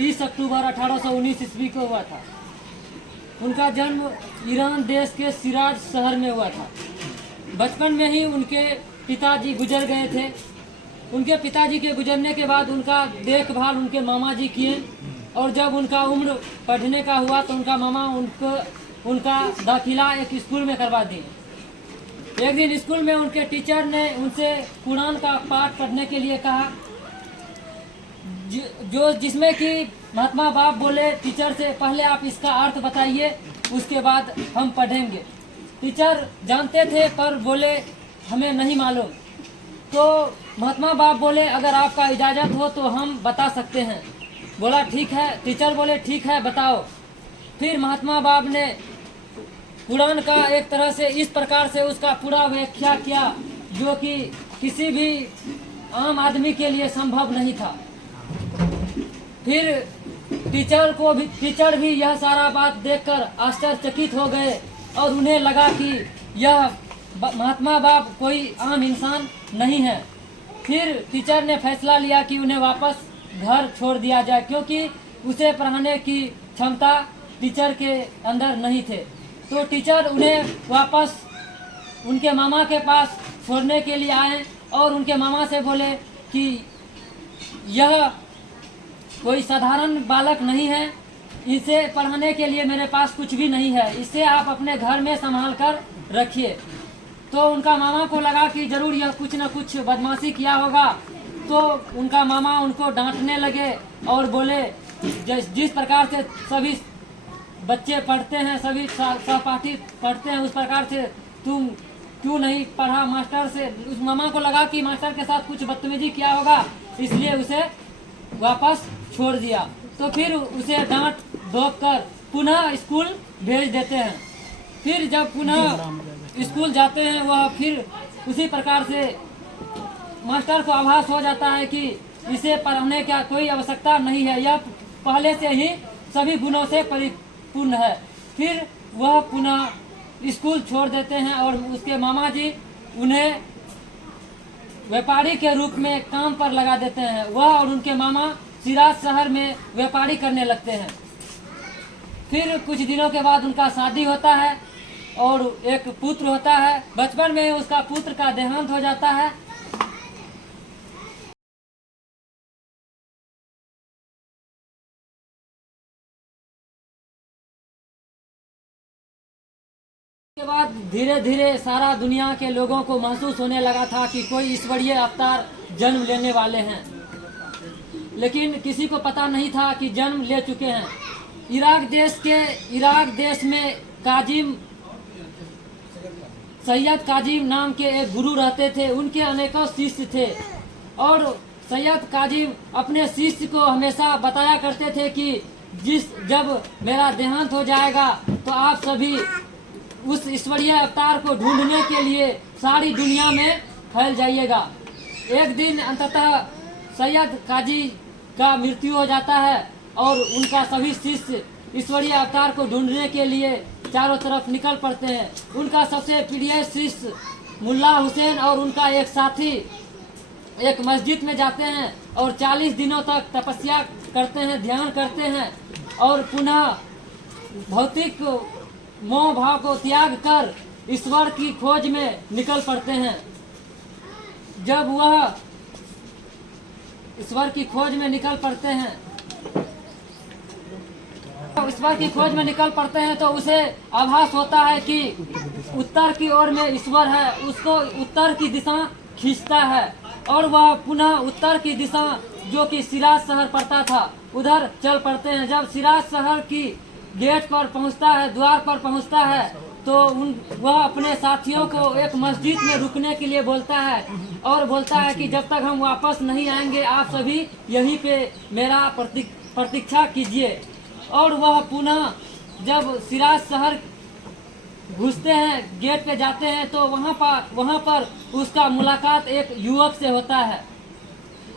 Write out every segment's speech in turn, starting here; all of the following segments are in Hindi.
20 अक्टूबर 1819 ईस्वी को हुआ था। उनका जन्म ईरान देश के सिराज शहर में हुआ था। बचपन में ही उनके पिताजी गुजर गए थे। उनके पिताजी के गुजरने के बाद उनका देखभाल उनके मामा जी किए, और जब उनका उम्र पढ़ने का हुआ तो उनका मामा उनका दाखिला एक स्कूल में करवा दिए। एक दिन स्कूल में उनके टीचर ने उनसे कुरान का पाठ पढ़ने के लिए कहा, जो जिसमें कि महात्मा बाप बोले टीचर से, पहले आप इसका अर्थ बताइए, उसके बाद हम पढ़ेंगे। टीचर जानते थे पर बोले हमें नहीं मालूम। तो महात्मा बाप बोले अगर आपका इजाज़त हो तो हम बता सकते हैं। बोला ठीक है। टीचर बोले ठीक है बताओ। फिर महात्मा बाप ने कुरान का एक तरह से इस प्रकार से उसका पूरा व्याख्या किया जो कि किसी भी आम आदमी के लिए संभव नहीं था। फिर टीचर भी यह सारा बात देखकर आश्चर्यचकित हो गए और उन्हें लगा कि यह महात्मा बाप कोई आम इंसान नहीं है। फिर टीचर ने फैसला लिया कि उन्हें वापस घर छोड़ दिया जाए, क्योंकि उसे पढ़ाने की क्षमता टीचर के अंदर नहीं थे। तो टीचर उन्हें वापस उनके मामा के पास छोड़ने के लिए आए और उनके मामा से बोले कि यह कोई साधारण बालक नहीं है, इसे पढ़ाने के लिए मेरे पास कुछ भी नहीं है, इसे आप अपने घर में संभाल कर रखिए। तो उनका मामा को लगा कि जरूर यह कुछ न कुछ बदमाशी किया होगा। तो उनका मामा उनको डांटने लगे और बोले जिस प्रकार से सभी बच्चे पढ़ते हैं, सभी सहपाठी पढ़ते हैं, उस प्रकार से तुम क्यों नहीं पढ़ा मास्टर से। उस मामा को लगा कि मास्टर के साथ कुछ बदतमीजी किया होगा, इसलिए उसे वापस छोड़ दिया। तो फिर उसे डांट धोप कर पुनः स्कूल भेज देते हैं। फिर जब पुनः स्कूल जाते हैं वह फिर उसी प्रकार से मास्टर को आभास हो जाता है कि इसे पढ़ाने का कोई आवश्यकता नहीं है, यह पहले से ही सभी गुणों से परिपूर्ण है। फिर वह पुनः स्कूल छोड़ देते हैं और उसके मामा जी उन्हें व्यापारी के रूप में काम पर लगा देते हैं। वह और उनके मामा सिराज शहर में व्यापारी करने लगते हैं। फिर कुछ दिनों के बाद उनका शादी होता है और एक पुत्र होता है। बचपन में उसका पुत्र का देहांत हो जाता है। के बाद धीरे धीरे सारा दुनिया के लोगों को महसूस होने लगा था कि कोई ईश्वरीय अवतार जन्म लेने वाले हैं, लेकिन किसी को पता नहीं था कि जन्म ले चुके हैं। इराक देश में सैयद काजिम नाम के एक गुरु रहते थे। उनके अनेकों शिष्य थे और सैयद काजिम अपने शिष्य को हमेशा बताया करते थे कि जब मेरा देहांत हो जाएगा तो आप सभी उस ईश्वरीय अवतार को ढूंढने के लिए सारी दुनिया में फैल जाइएगा। एक दिन अंततः सैयद काजी का मृत्यु हो जाता है और उनका सभी शिष्य ईश्वरीय अवतार को ढूंढने के लिए चारों तरफ निकल पड़ते हैं। उनका सबसे प्रिय शिष्य मुल्ला हुसैन और उनका एक साथी एक मस्जिद में जाते हैं और 40 दिनों तक तपस्या करते हैं, ध्यान करते हैं और पुनः भौतिक मोह भाव को त्याग कर ईश्वर की खोज में निकल पड़ते हैं। जब वह ईश्वर की खोज में निकल पड़ते हैं तो उसे आभास होता है कि उत्तर की ओर में ईश्वर है, उसको उत्तर की दिशा खींचता है और वह पुनः उत्तर की दिशा जो कि सिराज शहर पड़ता था उधर चल पड़ते हैं। जब सिराज शहर की गेट पर पहुंचता है, द्वार पर पहुंचता है, तो वह अपने साथियों को एक मस्जिद में रुकने के लिए बोलता है और बोलता है कि जब तक हम वापस नहीं आएंगे आप सभी यहीं पे मेरा प्रतीक्षा कीजिए। और वह पुनः जब सिराज शहर घुसते हैं, गेट पे जाते हैं, तो वहाँ पर उसका मुलाकात एक युवक से होता है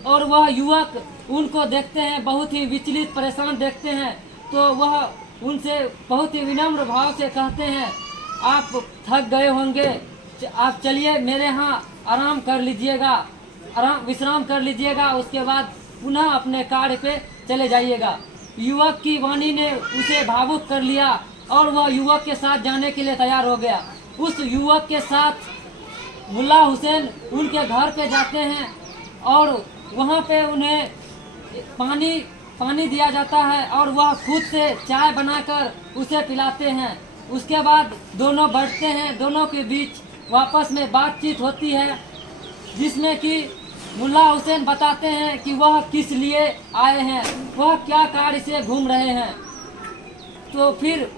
और वह युवक उनको देखते हैं, बहुत ही विचलित परेशान देखते हैं। तो वह उनसे बहुत ही विनम्र भाव से कहते हैं, आप थक गए होंगे, आप चलिए मेरे यहाँ आराम कर लीजिएगा, विश्राम कर लीजिएगा, उसके बाद पुनः अपने कार्य पे चले जाइएगा। युवक की वाणी ने उसे भावुक कर लिया और वह युवक के साथ जाने के लिए तैयार हो गया। उस युवक के साथ मुल्ला हुसैन उनके घर पे जाते हैं और वहाँ पे उन्हें पानी दिया जाता है और वह खुद से चाय बनाकर उसे पिलाते हैं। उसके बाद दोनों बैठते हैं, दोनों के बीच वापस में बातचीत होती है, जिसमें कि मुल्ला हुसैन बताते हैं कि वह किस लिए आए हैं, वह क्या कार्य से घूम रहे हैं। तो फिर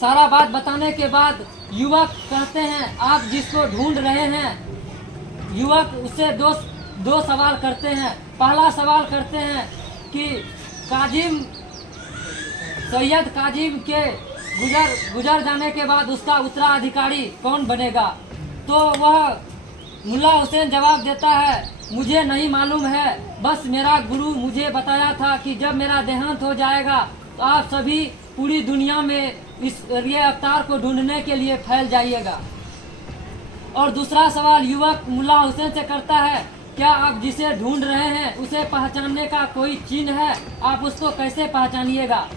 सारा बात बताने के बाद युवक कहते हैं आप जिसको ढूंढ रहे हैं, युवक उससे दो सवाल करते हैं। पहला सवाल करते हैं कि सैयद काजिम के गुजर जाने के बाद उसका उत्तराधिकारी कौन बनेगा। तो वह मुल्ला हुसैन जवाब देता है मुझे नहीं मालूम है, बस मेरा गुरु मुझे बताया था कि जब मेरा देहांत हो जाएगा तो आप सभी पूरी दुनिया में ये अवतार को ढूंढने के लिए फैल जाइएगा। और दूसरा सवाल युवक मुल्ला हुसैन से करता है क्या आप जिसे ढूंढ रहे हैं उसे पहचानने का कोई चिन्ह है, आप उसको कैसे पहचानिएगा।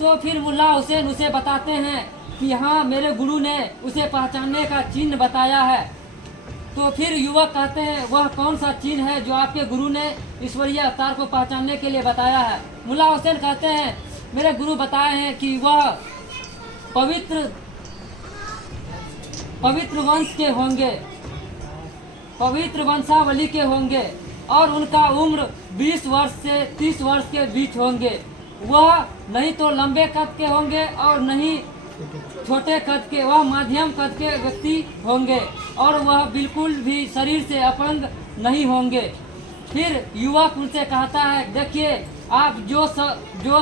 तो फिर मुल्ला हुसैन उसे बताते हैं कि हाँ मेरे गुरु ने उसे पहचानने का चिन्ह बताया है। तो फिर युवक कहते हैं वह कौन सा चिन्ह है जो आपके गुरु ने ईश्वरीय अवतार को पहचानने के लिए बताया है। मुल्ला हुसैन कहते हैं मेरे गुरु बताए हैं कि वह पवित्र वंश के होंगे, पवित्र वंशावली के होंगे और उनका उम्र 20 वर्ष से 30 वर्ष के बीच होंगे। वह नहीं तो लंबे कद के होंगे और नहीं छोटे कद के, वह मध्यम कद के व्यक्ति होंगे और वह बिल्कुल भी शरीर से अपंग नहीं होंगे। फिर युवक उनसे कहता है देखिए आप जो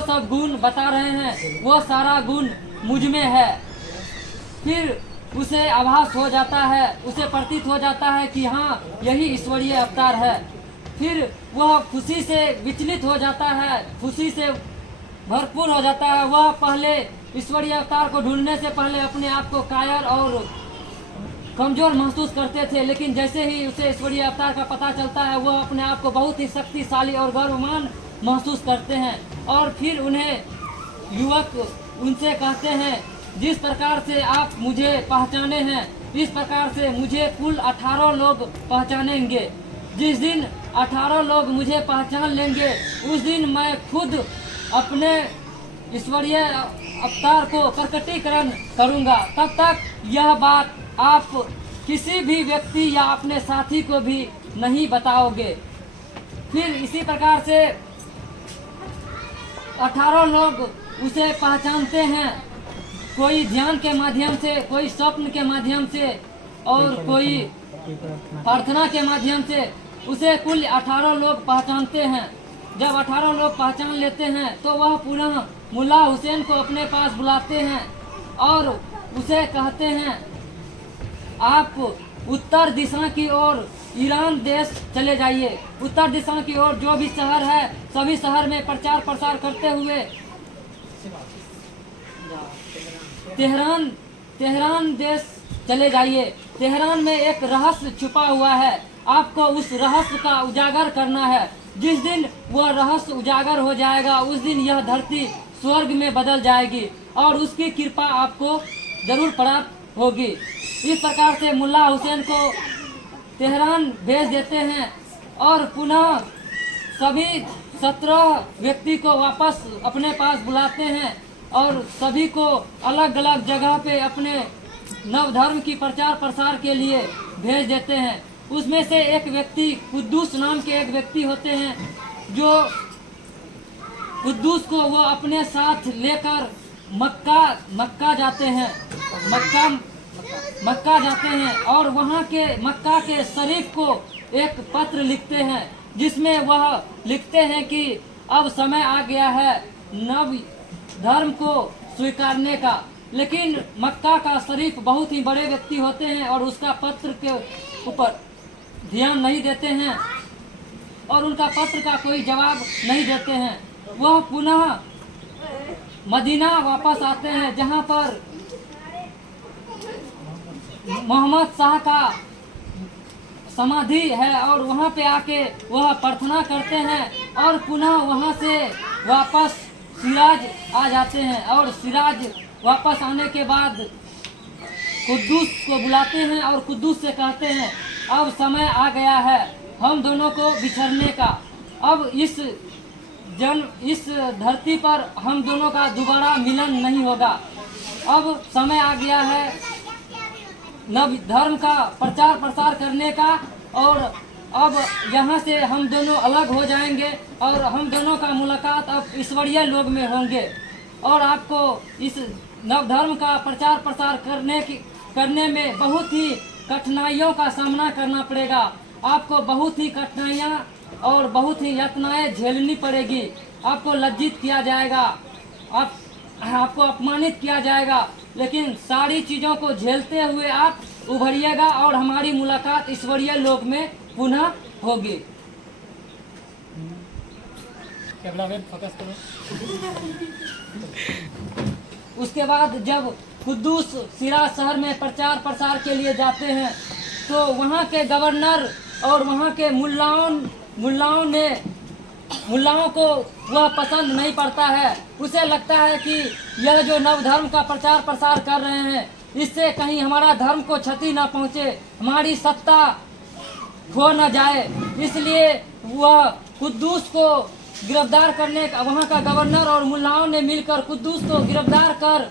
सब गुण बता रहे हैं वो सारा गुण मुझ में है। फिर उसे आभास हो जाता है, उसे प्रतीत हो जाता है कि हाँ यही ईश्वरीय अवतार है। फिर वह खुशी से विचलित हो जाता है, खुशी से भरपूर हो जाता है। वह पहले ईश्वरीय अवतार को ढूंढने से पहले अपने आप को कायर और कमजोर महसूस करते थे, लेकिन जैसे ही उसे ईश्वरीय अवतार का पता चलता है वह अपने आप को बहुत ही शक्तिशाली और गौरवमान महसूस करते हैं। और फिर उन्हें युवक उनसे कहते हैं जिस प्रकार से आप मुझे पहचाने हैं इस प्रकार से मुझे कुल 18 लोग पहचानेंगे। जिस दिन 18 लोग मुझे पहचान लेंगे उस दिन मैं खुद अपने ईश्वरीय अवतार को प्रकटीकरण करूंगा। तब तक यह बात आप किसी भी व्यक्ति या अपने साथी को भी नहीं बताओगे। फिर इसी प्रकार से 18 लोग उसे पहचानते हैं, कोई ध्यान के माध्यम से, कोई स्वप्न के माध्यम से और कोई प्रार्थना के माध्यम से उसे कुल 18 लोग पहचानते हैं। जब 18 लोग पहचान लेते हैं तो वह पुनः मुल्ला हुसैन को अपने पास बुलाते हैं और उसे कहते हैं आप उत्तर दिशा की ओर ईरान देश चले जाइए। उत्तर दिशा की ओर जो भी शहर है सभी शहर में प्रचार प्रसार करते हुए तेहरान देश चले जाइए। तेहरान में एक रहस्य छुपा हुआ है, आपको उस रहस्य का उजागर करना है। जिस दिन वह रहस्य उजागर हो जाएगा उस दिन यह धरती स्वर्ग में बदल जाएगी और उसकी कृपा आपको जरूर प्राप्त होगी। इस प्रकार से मुल्ला हुसैन को तेहरान भेज देते हैं और पुनः सभी 17 व्यक्ति को वापस अपने पास बुलाते हैं और सभी को अलग अलग जगह पे अपने नव धर्म की प्रचार प्रसार के लिए भेज देते हैं। उसमें से एक व्यक्ति कुद्दूस नाम के एक व्यक्ति होते हैं, जो कुद्दूस को वो अपने साथ लेकर मक्का जाते हैं। मक्का जाते हैं और वहाँ के मक्का के शरीफ को एक पत्र लिखते हैं, जिसमें वह लिखते हैं कि अब समय आ गया है नव धर्म को स्वीकारने का। लेकिन मक्का का शरीफ बहुत ही बड़े व्यक्ति होते हैं और उसका पत्र के ऊपर ध्यान नहीं देते हैं और उनका पत्र का कोई जवाब नहीं देते हैं। वह पुनः मदीना वापस आते हैं, जहां पर मोहम्मद शाह का समाधि है और वहां पे आके वह प्रार्थना करते हैं और पुनः वहां से वापस सिराज आ जाते हैं और सिराज वापस आने के बाद कुद्दूस को बुलाते हैं और कुद्दूस से कहते हैं अब समय आ गया है हम दोनों को बिछड़ने का। अब इस धरती पर हम दोनों का दोबारा मिलन नहीं होगा। अब समय आ गया है नव धर्म का प्रचार प्रसार करने का और अब यहाँ से हम दोनों अलग हो जाएंगे और हम दोनों का मुलाकात अब ईश्वरीय लोक में होंगे और आपको इस नव धर्म का प्रचार प्रसार करने में बहुत ही कठिनाइयों का सामना करना पड़ेगा। आपको बहुत ही कठिनाइयाँ और बहुत ही यातनाएं झेलनी पड़ेगी। आपको लज्जित किया जाएगा, आपको अपमानित किया जाएगा, लेकिन सारी चीज़ों को झेलते हुए आप उभरिएगा और हमारी मुलाकात ईश्वरीय लोक में पुनः होगी। फोकस करो। उसके बाद जब कुद्दूस सिराज शहर में प्रचार प्रसार के लिए जाते हैं तो वहाँ के गवर्नर और वहाँ के मुल्लाओं को वह पसंद नहीं पड़ता है। उसे लगता है कि यह जो नव धर्म का प्रचार प्रसार कर रहे हैं इससे कहीं हमारा धर्म को क्षति न पहुँचे, हमारी सत्ता खो न जाए, इसलिए वह कुद्दूस को गिरफ्तार करने का वहाँ का गवर्नर और मुल्लाओं ने मिलकर कुद्दूस को गिरफ्तार कर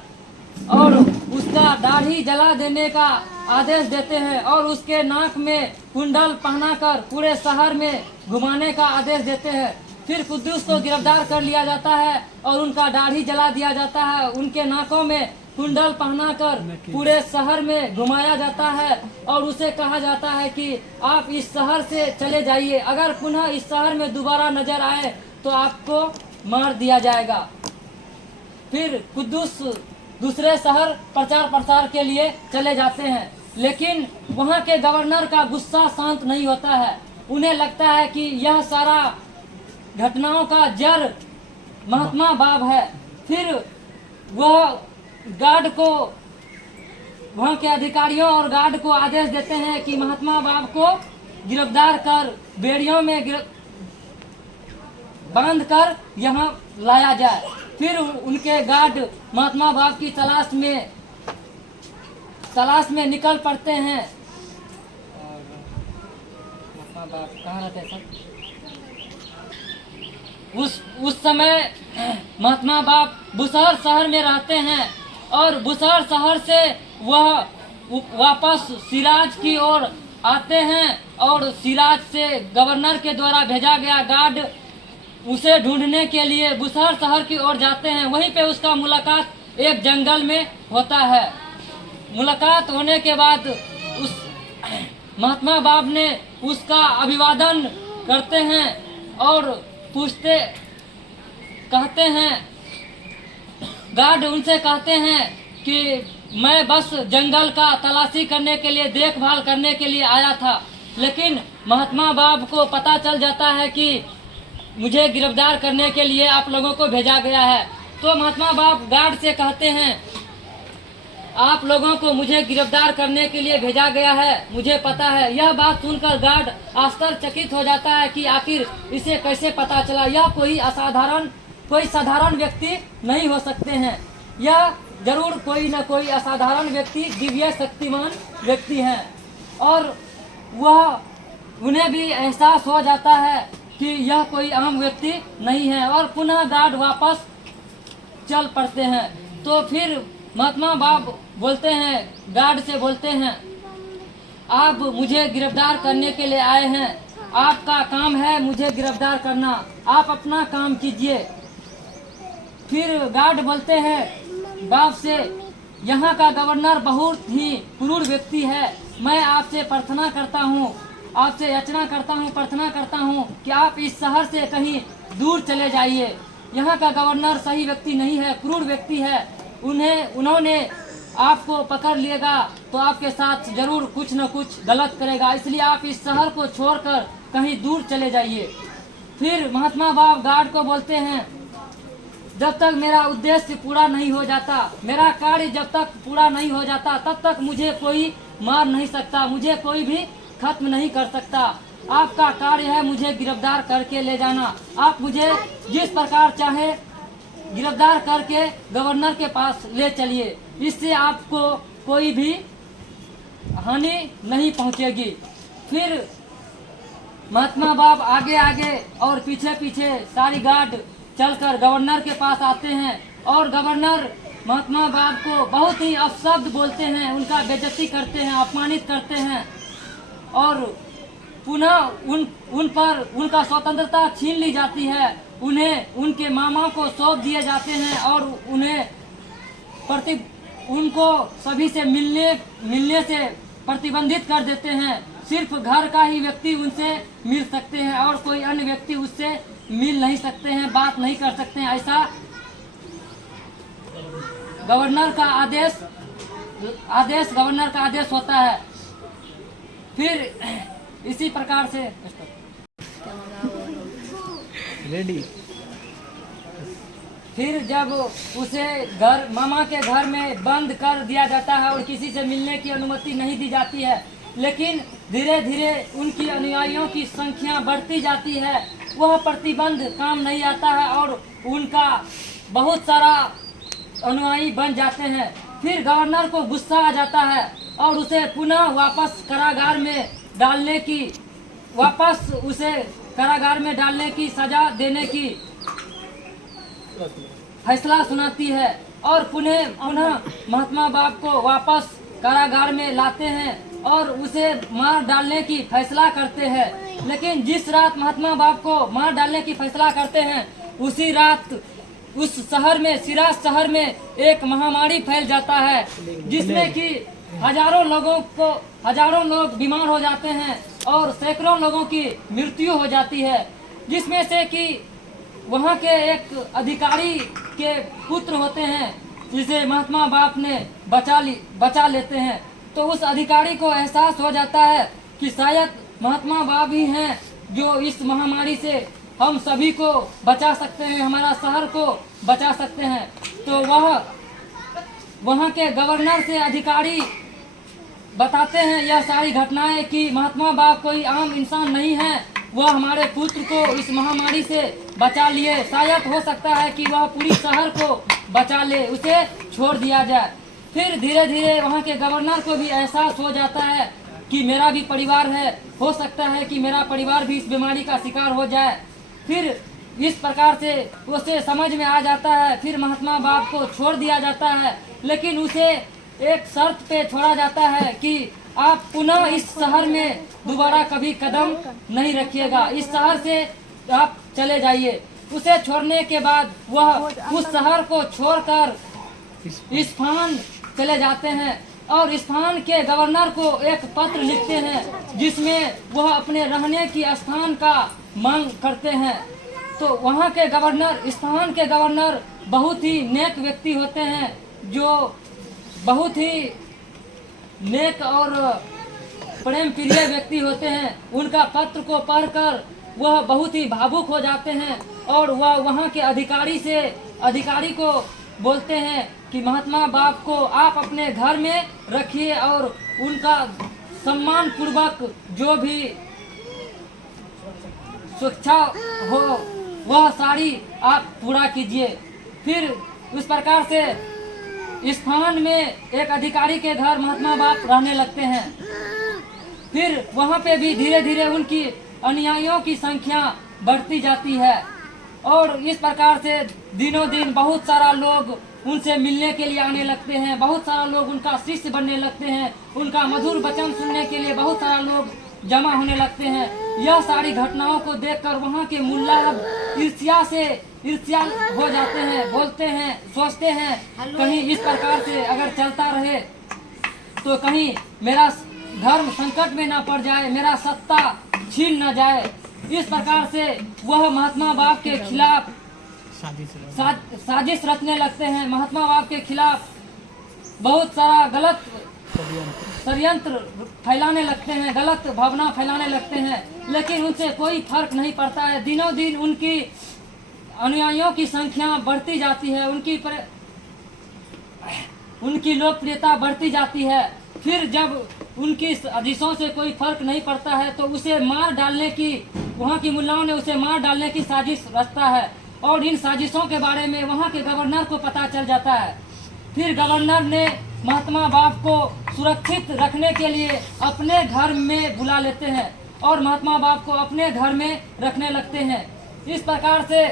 और उसका दाढ़ी जला देने का आदेश देते हैं और उसके नाक में कुंडल पहनाकर पूरे शहर में घुमाने का आदेश देते हैं। फिर कुद्दूस को गिरफ्तार कर लिया जाता है और उनका दाढ़ी जला दिया जाता है, उनके नाकों में कुंडल पहनाकर पूरे शहर में घुमाया जाता है और उसे कहा जाता है कि आप इस शहर से चले जाइए, अगर पुनः इस शहर में दोबारा नजर आए तो आपको मार दिया जाएगा। फिर कुद्दूस दूसरे शहर प्रचार प्रसार के लिए चले जाते हैं, लेकिन वहाँ के गवर्नर का गुस्सा शांत नहीं होता है। उन्हें लगता है कि यह सारा घटनाओं का जड़ महात्मा बाब है। फिर वह गार्ड को वहाँ के अधिकारियों और गार्ड को आदेश देते हैं कि महात्मा बाब को गिरफ्तार कर बेड़ियों में बांध कर यहाँ लाया जाए। फिर उनके गार्ड महात्मा बाब की तलाश में निकल पड़ते हैं। महात्मा बाब कहाँ रहते हैं सब? उस समय महात्मा बाब बुशहर शहर में रहते हैं और बुशहर शहर से वह वापस सिराज की ओर आते हैं और सिराज से गवर्नर के द्वारा भेजा गया गार्ड उसे ढूंढने के लिए बुशहर शहर की ओर जाते हैं। वहीं पे उसका मुलाकात एक जंगल में होता है। मुलाकात होने के बाद उस महात्मा बाब ने उसका अभिवादन करते हैं और कहते हैं, गार्ड उनसे कहते हैं कि मैं बस जंगल का तलाशी करने के लिए देखभाल करने के लिए आया था, लेकिन महात्मा बाब को पता चल जाता है कि मुझे गिरफ्तार करने के लिए आप लोगों को भेजा गया है। तो महात्मा बाब गार्ड से कहते हैं आप लोगों को मुझे गिरफ्तार करने के लिए भेजा गया है, मुझे पता है। यह बात सुनकर गार्ड आश्चर्यचकित हो जाता है कि आखिर इसे कैसे पता चला। यह कोई साधारण व्यक्ति नहीं हो सकते हैं, यह जरूर कोई न कोई असाधारण व्यक्ति दिव्य शक्तिमान व्यक्ति हैं। और वह उन्हें भी एहसास हो जाता है कि यह कोई आम व्यक्ति नहीं है और पुनः गार्ड वापस चल पड़ते हैं। तो फिर महात्मा बाब बोलते हैं, गार्ड से बोलते हैं, आप मुझे गिरफ्तार करने के लिए आए हैं, आपका काम है मुझे गिरफ्तार करना, आप अपना काम कीजिए। फिर गार्ड बोलते हैं बाब से, यहाँ का गवर्नर बहुत ही क्रूर व्यक्ति है, मैं आपसे प्रार्थना करता हूँ, आपसे याचना करता हूँ, प्रार्थना करता हूँ कि आप इस शहर से कहीं दूर चले जाइए। यहाँ का गवर्नर सही व्यक्ति नहीं है, क्रूर व्यक्ति है, उन्होंने आपको पकड़ लिएगा तो आपके साथ जरूर कुछ न कुछ गलत करेगा, इसलिए आप इस शहर को छोड़कर कहीं दूर चले जाइए। फिर महात्मा बाब गार्ड को बोलते हैं, जब तक मेरा उद्देश्य पूरा नहीं हो जाता, मेरा कार्य जब तक पूरा नहीं हो जाता, तब तक मुझे कोई मार नहीं सकता, मुझे कोई भी खत्म नहीं कर सकता। आपका कार्य है मुझे गिरफ्तार करके ले जाना, आप मुझे जिस प्रकार चाहे गिरफ्तार करके गवर्नर के पास ले चलिए, इससे आपको कोई भी हानि नहीं पहुंचेगी। फिर महात्मा बाप आगे आगे और पीछे पीछे सारी गार्ड चलकर गवर्नर के पास आते हैं और गवर्नर महात्मा बाप को बहुत ही अपशब्द बोलते हैं, उनका बेइज्जती करते हैं, अपमानित करते हैं और पुनः उन पर उनका स्वतंत्रता छीन ली जाती है। उन्हें उनके मामा को सौंप दिए जाते हैं और उनको सभी से मिलने से प्रतिबंधित कर देते हैं। सिर्फ घर का ही व्यक्ति उनसे मिल सकते हैं और कोई अन्य व्यक्ति उससे मिल नहीं सकते हैं, बात नहीं कर सकते हैं। ऐसा गवर्नर का आदेश होता है। फिर इसी प्रकार से रेडी। फिर जब उसे मामा के घर में बंद कर दिया जाता है और किसी से मिलने की अनुमति नहीं दी जाती है, लेकिन धीरे धीरे उनकी अनुयायियों की संख्या बढ़ती जाती है। वह प्रतिबंध काम नहीं आता है और उनका बहुत सारा अनुयायी बन जाते हैं। फिर गवर्नर को गुस्सा आ जाता है और उसे पुनः वापस कारागार में डालने की सजा देने की फैसला सुनाती है और पुनः महात्मा बाप को वापस कारागार में लाते हैं और उसे मार डालने की फैसला करते हैं। लेकिन जिस रात महात्मा बाप को मार डालने की फैसला करते हैं, उसी रात उस सिराज शहर में एक महामारी फैल जाता है, जिसमें कि हजारों लोग बीमार हो जाते हैं और सैकड़ों लोगों की मृत्यु हो जाती है, जिसमें से कि वहाँ के एक अधिकारी के पुत्र होते हैं जिसे महात्मा बाप ने बचा लेते हैं। तो उस अधिकारी को एहसास हो जाता है कि शायद महात्मा बाप ही हैं जो इस महामारी से हम सभी को बचा सकते हैं, हमारा शहर को बचा सकते हैं। तो वह वहाँ के गवर्नर से अधिकारी बताते हैं यह सारी घटनाएं कि महात्मा बाप कोई आम इंसान नहीं है, वह हमारे पुत्र को इस महामारी से बचा लिए। शायद हो सकता है कि वह पूरी शहर को बचा ले, उसे छोड़ दिया जाए। फिर धीरे धीरे वहाँ के गवर्नर को भी एहसास हो जाता है कि मेरा भी परिवार है, हो सकता है कि मेरा परिवार भी इस बीमारी का शिकार हो जाए। फिर इस प्रकार से उसे समझ में आ जाता है। फिर महात्मा बाप को छोड़ दिया जाता है, लेकिन उसे एक शर्त पे छोड़ा जाता है कि आप पुनः इस शहर में दोबारा कभी कदम नहीं रखिएगा, इस शहर से आप चले जाइए। उसे छोड़ने के बाद वह उस शहर को छोड़कर इस्फहान चले जाते हैं और इस्फहान के गवर्नर को एक पत्र लिखते हैं जिसमें वह अपने रहने की स्थान का मांग करते हैं। तो वहाँ के गवर्नर, इस्फहान के गवर्नर बहुत ही नेक व्यक्ति होते हैं, जो बहुत ही नेक और प्रेम प्रिय व्यक्ति होते हैं। उनका पत्र को पढ़कर वह बहुत ही भावुक हो जाते हैं और वह वहाँ के अधिकारी को बोलते हैं कि महात्मा बाप को आप अपने घर में रखिए और उनका सम्मान पूर्वक जो भी सुरक्षा हो वह सारी आप पूरा कीजिए। फिर उस प्रकार से इस्फहान में एक अधिकारी के घर महात्मा बाप रहने लगते हैं। फिर वहाँ पे भी धीरे धीरे उनकी अनुयायियों की संख्या बढ़ती जाती है और इस प्रकार से दिनों दिन बहुत सारा लोग उनसे मिलने के लिए आने लगते हैं, बहुत सारा लोग उनका शिष्य बनने लगते हैं, उनका मधुर वचन सुनने के लिए बहुत सारा लोग जमा होने लगते हैं। यह सारी घटनाओं को देखकर वहाँ के मुल्ला ईर्ष्या हो जाते हैं, बोलते हैं, सोचते हैं कहीं इस प्रकार से अगर चलता रहे तो कहीं मेरा धर्म संकट में न पड़ जाए, मेरा सत्ता छीन न जाए। इस प्रकार से वह महात्मा बाप के खिलाफ साजिश रचने लगते हैं। महात्मा बाप के खिलाफ बहुत सारा गलत षड्यंत्र फैलाने लगते हैं, गलत भावना फैलाने लगते हैं, लेकिन उनसे कोई फर्क नहीं पड़ता है। दिनों दिन उनकी अनुयायियों की संख्या बढ़ती जाती है, उनकी लोकप्रियता बढ़ती जाती है। फिर जब उनकी आदेशों से कोई फर्क नहीं पड़ता है तो उसे मार डालने की, वहाँ की मुल्लाओं ने उसे मार डालने की साजिश रचता है और इन साजिशों के बारे में वहाँ के गवर्नर को पता चल जाता है। फिर गवर्नर ने महात्मा बाप को सुरक्षित रखने के लिए अपने घर में बुला लेते हैं और महात्मा बाप को अपने घर में रखने लगते हैं। इस प्रकार से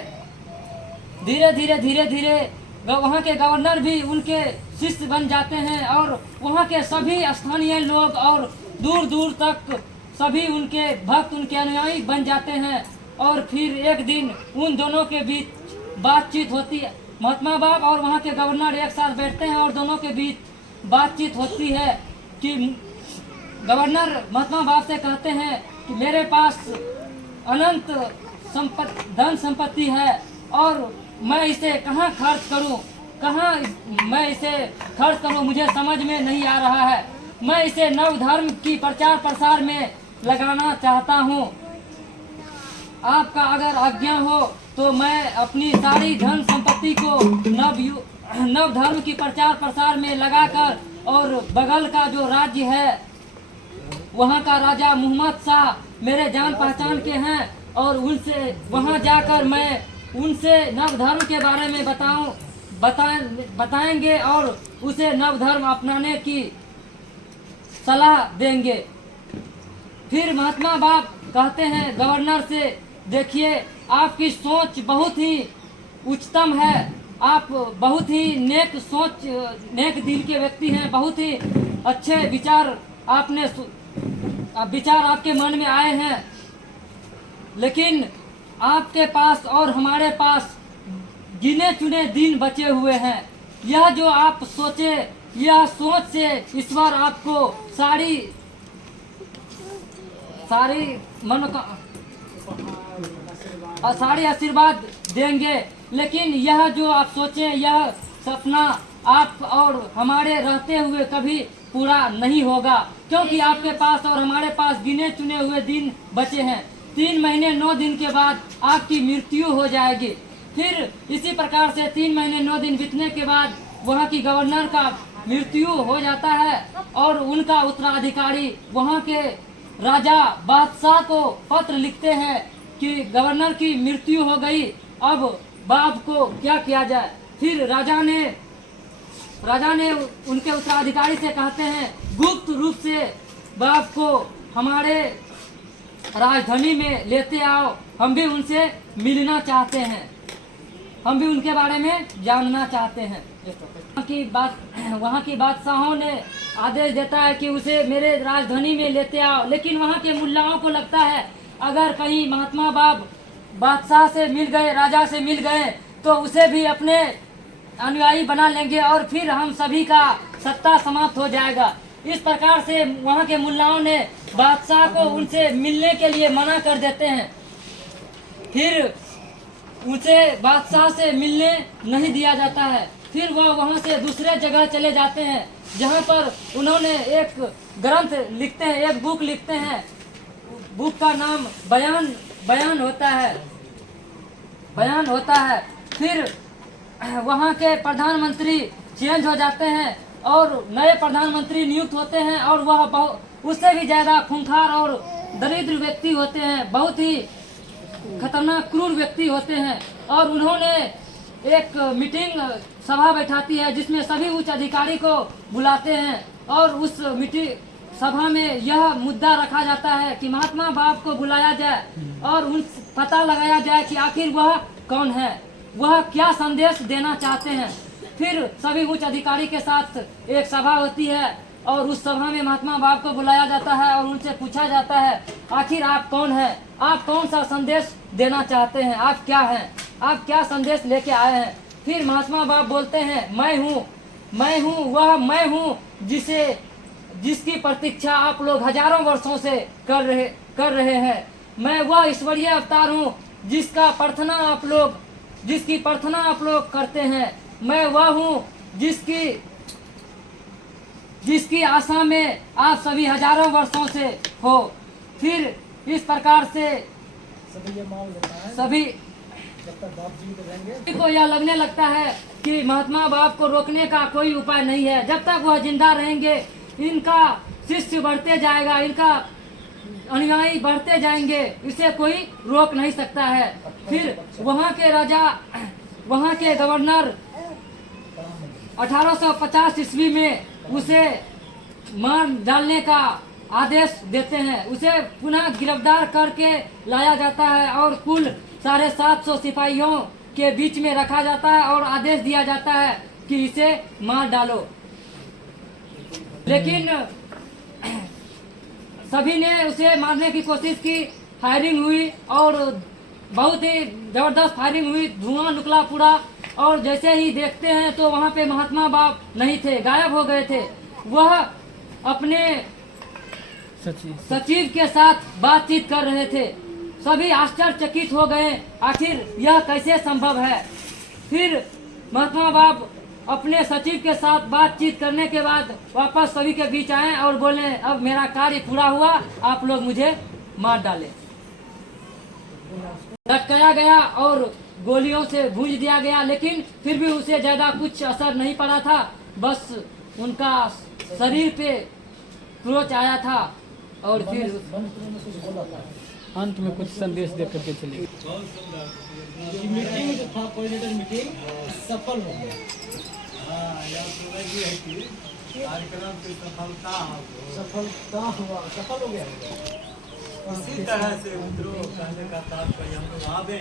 धीरे धीरे वहाँ के गवर्नर भी उनके शिष्य बन जाते हैं और वहाँ के सभी स्थानीय लोग और दूर दूर तक सभी उनके भक्त, उनके अनुयायी बन जाते हैं। और फिर एक दिन उन दोनों के बीच बातचीत होती है। महात्मा बाप और वहाँ के गवर्नर एक साथ बैठते हैं और दोनों के बीच बातचीत होती है कि गवर्नर महात्मा बाप से कहते हैं कि मेरे पास अनंत धन संपत्ति है और मैं इसे कहाँ खर्च करूँ, कहाँ मैं इसे खर्च करूँ, मुझे समझ में नहीं आ रहा है। मैं इसे नव धर्म की प्रचार प्रसार में लगाना चाहता हूँ। आपका अगर आज्ञा हो तो मैं अपनी सारी धन संपत्ति को नव धर्म की प्रचार प्रसार में लगाकर और बगल का जो राज्य है वहाँ का राजा मोहम्मद शाह मेरे जान पहचान के हैं और उनसे वहाँ जाकर मैं उनसे नव धर्म के बारे में बताएंगे और उसे नव धर्म अपनाने की सलाह देंगे। फिर महात्मा बाप कहते हैं गवर्नर से, देखिए आपकी सोच बहुत ही उच्चतम है, आप बहुत ही नेक दिल के व्यक्ति हैं, बहुत ही अच्छे विचार आपके मन में आए हैं, लेकिन आपके पास और हमारे पास गिने चुने दिन बचे हुए हैं। यह जो आप सोचे, यह सोच से ईश्वर आपको सारी आशीर्वाद देंगे, लेकिन यह जो आप सोचे यह सपना आप और हमारे रहते हुए कभी पूरा नहीं होगा, क्योंकि आपके पास और हमारे पास गिने चुने हुए दिन बचे हैं। 3 महीने 9 दिन के बाद आपकी मृत्यु हो जाएगी। फिर इसी प्रकार से 3 महीने 9 दिन बीतने के बाद वहाँ की गवर्नर का मृत्यु हो जाता है और उनका उत्तराधिकारी वहाँ के राजा बादशाह को पत्र लिखते हैं कि गवर्नर की मृत्यु हो गई, अब बाप को क्या किया जाए। फिर राजा ने उनके उत्तराधिकारी से कहते हैं, गुप्त रूप से बाप को हमारे राजधानी में लेते आओ, हम भी उनसे मिलना चाहते हैं, हम भी उनके बारे में जानना चाहते हैं। वहाँ की बादशाहों ने आदेश देता है कि उसे मेरे राजधानी में लेते आओ, लेकिन वहाँ के मुल्लाओं को लगता है अगर कहीं महात्मा बाप बादशाह से मिल गए, राजा से मिल गए तो उसे भी अपने अनुयायी बना लेंगे और फिर हम सभी का सत्ता समाप्त हो जाएगा। इस प्रकार से वहाँ के मुल्लाओं ने बादशाह को उनसे मिलने के लिए मना कर देते हैं। फिर उसे बादशाह से मिलने नहीं दिया जाता है। फिर वह वहाँ से दूसरे जगह चले जाते हैं जहाँ पर उन्होंने एक ग्रंथ लिखते हैं, एक बुक लिखते हैं। बुक का नाम बयान होता है। फिर वहाँ के प्रधानमंत्री चेंज हो जाते हैं और नए प्रधानमंत्री नियुक्त होते हैं और वह उससे भी ज़्यादा खूंखार और दरिद्र व्यक्ति होते हैं, बहुत ही खतरनाक क्रूर व्यक्ति होते हैं। और उन्होंने एक मीटिंग सभा बैठाती है जिसमें सभी उच्च अधिकारी को बुलाते हैं और उस मीटिंग सभा में यह मुद्दा रखा जाता है कि महात्मा बाप को बुलाया जाए और उन पता लगाया जाए कि आखिर वह कौन है, वह क्या संदेश देना चाहते हैं। फिर सभी उच्च अधिकारी के साथ एक सभा होती है और उस सभा में महात्मा बाप को बुलाया जाता है और उनसे पूछा जाता है आखिर आप कौन हैं, आप कौन सा संदेश देना चाहते हैं, आप क्या हैं, आप क्या संदेश लेके आए हैं। फिर महात्मा बाप बोलते हैं मैं हूँ जिसकी प्रतीक्षा आप लोग हजारों वर्षों से कर रहे हैं। मैं वह ईश्वरीय अवतार हूँ जिसकी प्रार्थना आप लोग करते हैं। मैं वह हूँ जिसकी आशा में आप सभी हजारों वर्षों से हो। फिर इस प्रकार से सभी को यह लगने लगता है कि महात्मा बाप को रोकने का कोई उपाय नहीं है। जब तक वह जिंदा रहेंगे इनका शिष्य बढ़ते जाएगा, इनका अनुयायी बढ़ते जाएंगे, इसे कोई रोक नहीं सकता है। फिर वहाँ के राजा, वहाँ के गवर्नर 1850 ईस्वी में उसे मार डालने का आदेश देते हैं। उसे पुनः गिरफ्तार करके लाया जाता है और कुल 750 सिपाहियों के बीच में रखा जाता है और आदेश दिया जाता है कि इसे मार डालो। लेकिन सभी ने उसे मारने की कोशिश की, फायरिंग हुई और बहुत ही जबरदस्त फायरिंग हुई, धुआं निकला पूरा। और जैसे ही देखते हैं तो वहाँ पे महात्मा बाप नहीं थे, गायब हो गए थे। वह अपने सचिव के साथ बातचीत कर रहे थे। सभी आश्चर्यचकित हो गए, आखिर यह कैसे संभव है। फिर महात्मा बाप अपने सचिव के साथ बातचीत करने के बाद वापस सभी के बीच आए और बोले, अब मेरा कार्य पूरा हुआ, आप लोग मुझे मार डाले। लटकाया गया और गोलियों से भूंज दिया गया, लेकिन फिर भी उसे ज्यादा कुछ असर नहीं पड़ा था। बस उनका शरीर पे क्रोच आया था और फिर अंत में कुछ संदेश दे करके चले। मीटिंग जो था, कोऑर्डिनेटर मीटिंग सफल हो गया। कार्यक्रम की सफल हो गया। इसी तरह से विद्रोह करने का तात्पर्य हम लोग आवे